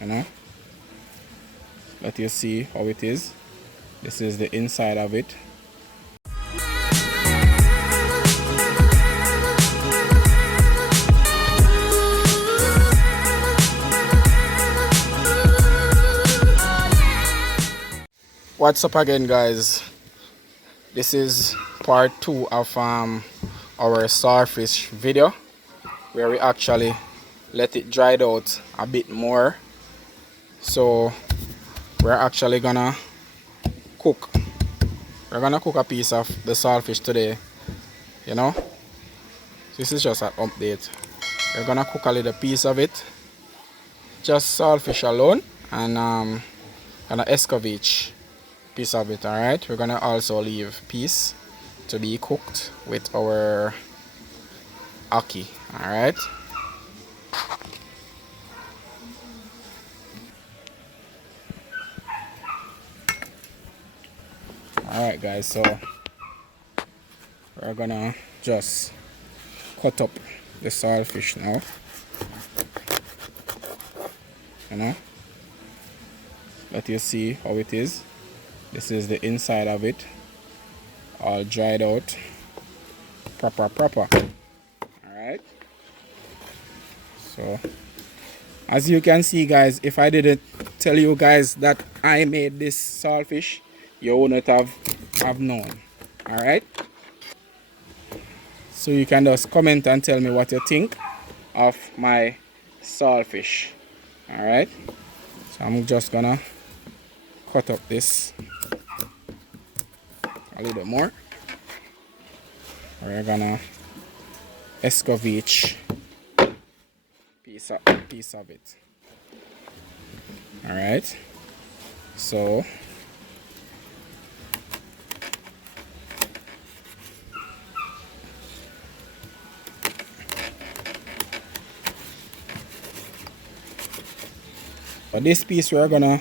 you know. Let you see how it is. This is the inside of it. What's up again, guys? This is part 2 of our starfish video, where we actually let it dry out a bit more. So we're actually gonna cook. We're gonna cook a piece of the saltfish today, you know. This is just an update. We're gonna cook a little piece of it, just saltfish alone, and an escovitch piece of it. All right, we're gonna also leave piece to be cooked with our ackee. All right. Alright guys, so we're gonna just cut up the saltfish now, you know. Let you see how it is. This is the inside of it, all dried out, proper. Alright, so as you can see, guys, if I didn't tell you guys that I made this saltfish, you wouldn't have known. Alright, so you can just comment and tell me what you think of my saltfish. Alright, so I'm just gonna cut up this a little more. We're gonna escovitch piece of it. Alright, so for this piece we're gonna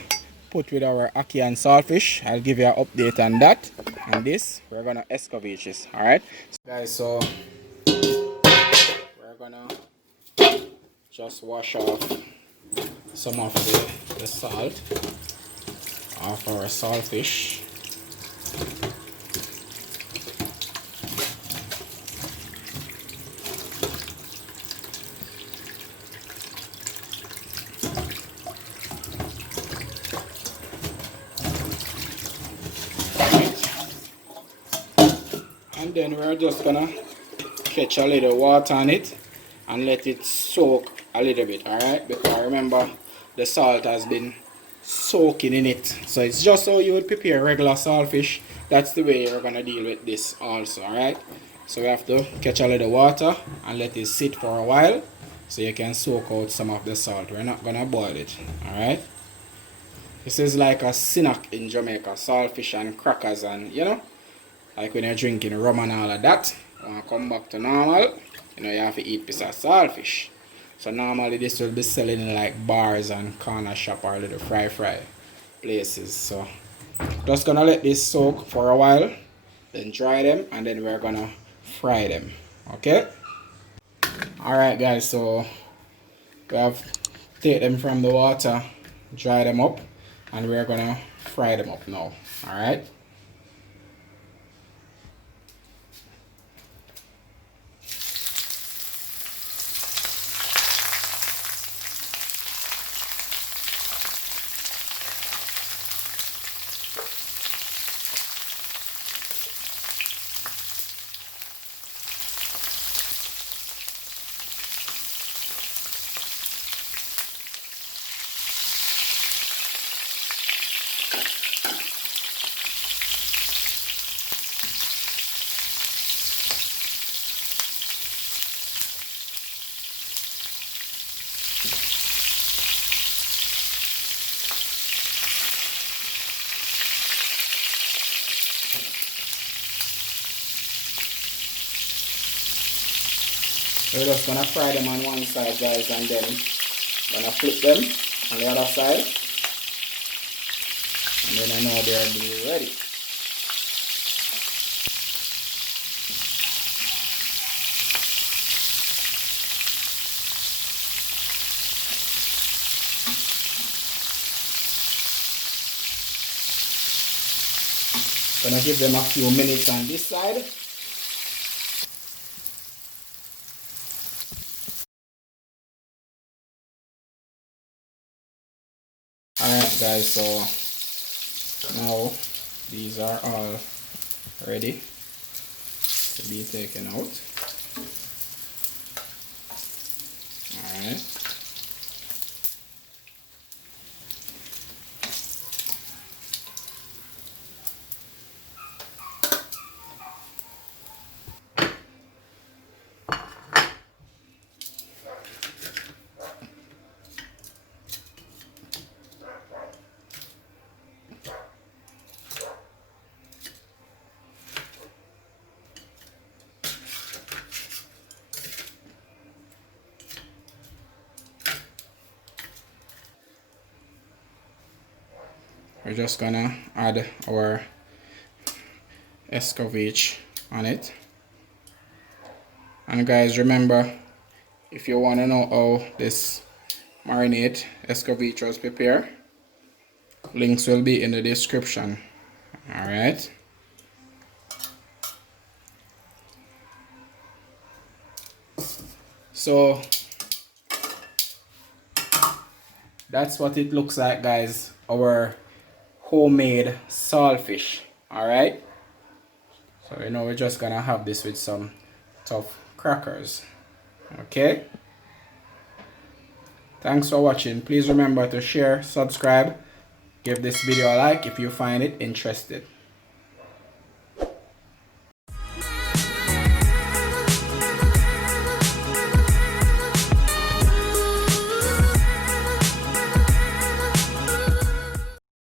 put with our ackee and saltfish. I'll give you an update on that. And this we're gonna escovitch this. Alright, so guys, so we're gonna just wash off some of the salt off our saltfish. And then we're just gonna catch a little water on it and let it soak a little bit. Alright, because remember the salt has been soaking in it, so it's just how you would prepare regular saltfish. That's the way you're gonna deal with this also. Alright, so we have to catch a little water and let it sit for a while so you can soak out some of the salt. We're not gonna boil it. Alright, this is like a snack in Jamaica, saltfish and crackers, and you know, like when you're drinking rum and all of that, when you come back to normal, you know, you have to eat piece of saltfish. So normally this will be selling in like bars and corner shop or little fry places. So just gonna let this soak for a while, then dry them, and then we're gonna fry them. Okay? Alright guys, so we have take them from the water, dry them up, and we're gonna fry them up now. Alright? We're just gonna fry them on one side, guys, and then gonna flip them on the other side, and then I know they're ready. Gonna give them a few minutes on this side. Alright guys, so now these are all ready to be taken out. Alright. We're just gonna add our ESCOVITCH on it. And guys, remember, if you want to know how this marinade ESCOVITCH was prepared, links will be in the description. Alright. So that's what it looks like, guys. Our homemade saltfish. Alright. So you know, we're just gonna have this with some tough crackers. Okay. Thanks for watching. Please remember to share, subscribe, give this video a like if you find it interesting.